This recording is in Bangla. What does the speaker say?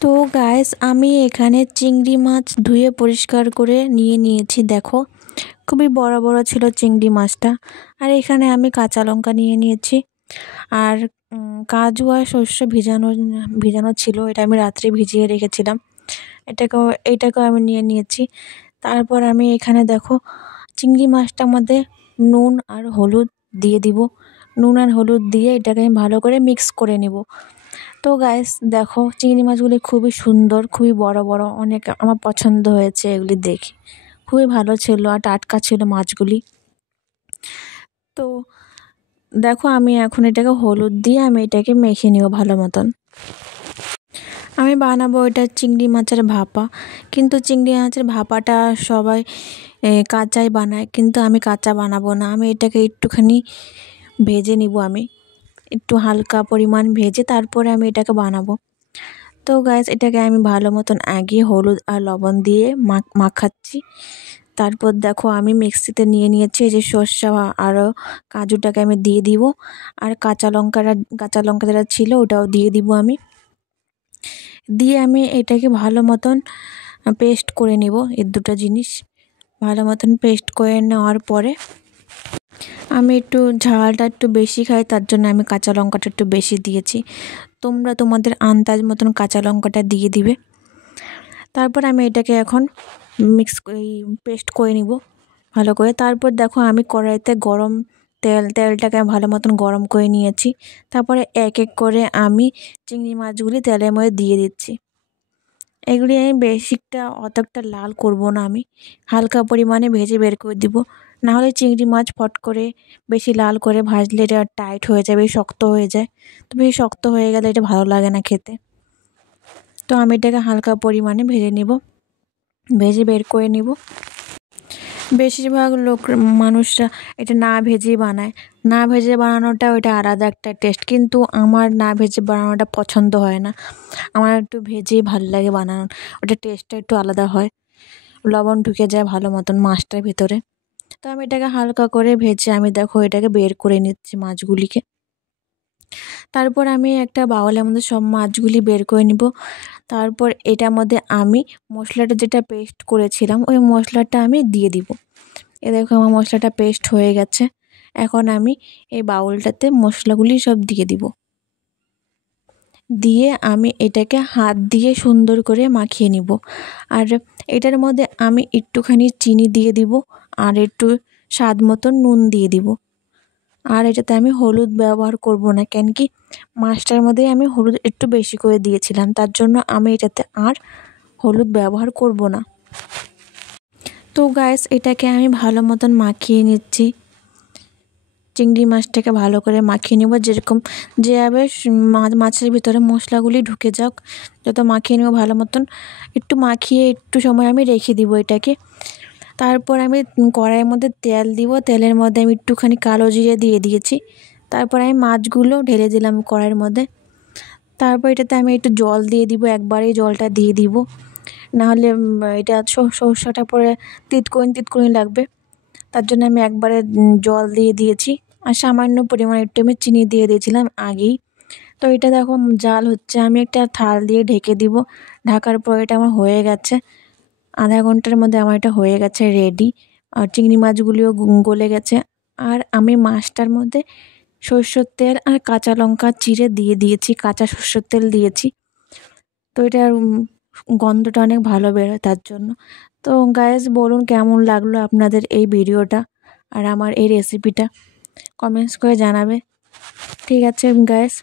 তো গাইস আমি এখানে চিংড়ি মাছ ধুয়ে পরিষ্কার করে নিয়ে নিয়েছি। দেখো খুবই বড় বড় ছিল চিংড়ি মাছটা। আর এখানে আমি কাঁচা লঙ্কা নিয়ে নিয়েছি। আর কাজু আর শস্য ভিজানো ভিজানো ছিল, এটা আমি রাত্রে ভিজিয়ে রেখেছিলাম। এইটাকেও আমি নিয়ে নিয়েছি। তারপর আমি এখানে দেখো চিংড়ি মাছটার মধ্যে নুন আর হলুদ দিয়ে দিব। নুন আর হলুদ দিয়ে এটাকে আমি ভালো করে মিক্স করে নেব। তো গাইস দেখো চিংড়ি মাছগুলি খুবই সুন্দর, খুবই বড় বড়, অনেক আমার পছন্দ হয়েছে এগুলি দেখে। খুবই ভালো ছিল আর টাটকা ছিল মাছগুলি। তো দেখো আমি এখন এটাকে হলুদ দিয়ে আমি এটাকে মেখে নিব ভালো মতন। আমি বানাবো এটা চিংড়ি মাছের ভাপা। কিন্তু চিংড়ি মাছের ভাপাটা সবাই কাঁচাই বানায়, কিন্তু আমি কাঁচা বানাবো না। আমি এটাকে একটুখানি ভেজে নিব, আমি একটু হালকা পরিমাণ ভেজে তারপরে আমি এটাকে বানাবো। তো গাইস এটাকে আমি ভালো মতন আগে হলুদ আর লবণ দিয়ে মাখাচ্ছি। তারপর দেখো আমি মিক্সিতে নিয়ে নিয়েছি এই যে সর্ষে আর কাজুটাকে আমি দিয়ে দিব। আর কাঁচা লঙ্কা যেটা ছিল ওটাও দিয়ে দিব। আমি দিয়ে আমি এটাকে ভালো মতন পেস্ট করে নেব। এই দুটো জিনিস ভালো মতন পেস্ট করে নেওয়ার পরে আমি একটু ঝালটা একটু বেশি খাই, তার জন্য আমি কাঁচা লঙ্কাটা একটু বেশি দিয়েছি। তোমরা তোমাদের আন্দাজ মতন কাঁচা লঙ্কাটা দিয়ে দিবে। তারপর আমি এটাকে এখন পেস্ট করে নিব ভালো করে। তারপর দেখো আমি কড়াইতে গরম তেলটাকে ভালো মতন গরম করে নিয়েছি। তারপরে এক এক করে আমি চিংড়ি মাছগুলি তেলের মধ্যে দিয়ে দিচ্ছি। এগুলি আমি বেশিটা অতটা লাল করব না, আমি হালকা পরিমাণে ভেজে বের করে দিব। নাহলে চিংড়ি মাছ ফট করে বেশি লাল করে ভাজলে এটা টাইট হয়ে যাবে, শক্ত হয়ে যায়। তো বেশি শক্ত হয়ে গেলে এটা ভালো লাগে না খেতে। তো আমি এটাকে হালকা পরিমাণে ভেজে নিব, ভেজে বের করে নিব। বেশিরভাগ মানুষরা এটা না ভেজেই বানায়। না ভেজে বানানোটা ওইটা আলাদা একটা টেস্ট, কিন্তু আমার না ভেজে বানানোটা পছন্দ হয় না। আমার একটু ভেজেই ভালো লাগে বানানো, ওটা টেস্টটা একটু আলাদা হয়, লবণ ঢুকে যায় ভালো মতন মাছটার ভিতরে। তো আমি এটাকে হালকা করে ভেজে আমি দেখো এটাকে বের করে নিচ্ছি মাছগুলিকে। তারপর আমি একটা বাউলের মধ্যে সব মাছগুলি বের করে নিব। তারপর এটার মধ্যে আমি মশলাটা যেটা পেস্ট করেছিলাম ওই মশলাটা আমি দিয়ে দিব। এ দেখো আমার মশলাটা পেস্ট হয়ে গেছে। এখন আমি এই বাউলটাতে মশলাগুলি সব দিয়ে দিব। দিয়ে আমি এটাকে হাত দিয়ে সুন্দর করে মাখিয়ে নিব। আর এটার মধ্যে আমি একটুখানি চিনি দিয়ে দিব আর একটু স্বাদ মতন নুন দিয়ে দিব। আর এটাতে আমি হলুদ ব্যবহার করব না, কেন কি মাছটার মধ্যে আমি হলুদ একটু বেশি করে দিয়েছিলাম, তার জন্য আমি এটাতে আর হলুদ ব্যবহার করব না। তো গাইস এটাকে আমি ভালো মতন মাখিয়ে নিচ্ছি। চিংড়ি মাছটাকে ভালো করে মাখিয়ে নেব, যেরকম যেভাবে মাছের ভিতরে মশলাগুলি ঢুকে যাক, যত মাখিয়ে নেব ভালো মতন। একটু মাখিয়ে একটু সময় আমি রেখে দিব এটাকে। তারপর আমি কড়াইয়ের মধ্যে তেল দিব, তেলের মধ্যে আমি একটুখানি কালো জিরে দিয়ে দিয়েছি। তারপর আমি মাছগুলো ঢেলে দিলাম কড়াইয়ের মধ্যে। তারপর এটাতে আমি একটু জল দিয়ে দিব, একবারেই জলটা দিয়ে দিব, নাহলে এটা সর্ষেটা পরে তিতকুনি লাগবে। তার জন্য আমি একবারে জল দিয়ে দিয়েছি। আর সামান্য পরিমাণে একটু আমি চিনি দিয়ে দিয়েছিলাম আগেই। তো এটা দেখো জাল হচ্ছে, আমি একটা থাল দিয়ে ঢেকে দিব। ঢাকার পর এটা আমার হয়ে গেছে, আধা ঘন্টার মধ্যে আমার এটা হয়ে গেছে রেডি। আর চিংড়ি মাছগুলিও গলে গেছে। আর আমি মাছটার মধ্যে সরষের তেল আর কাঁচা লঙ্কা চিড়ে দিয়ে দিয়েছি, কাঁচা সরষের তেল দিয়েছি। তো এটার গন্ধটা অনেক ভালো বেরোয় তার জন্য। তো গাইস বলুন কেমন লাগলো আপনাদের এই ভিডিওটা আর আমার এই রেসিপিটা, কমেন্টস করে জানাবে। ঠিক আছে গাইস।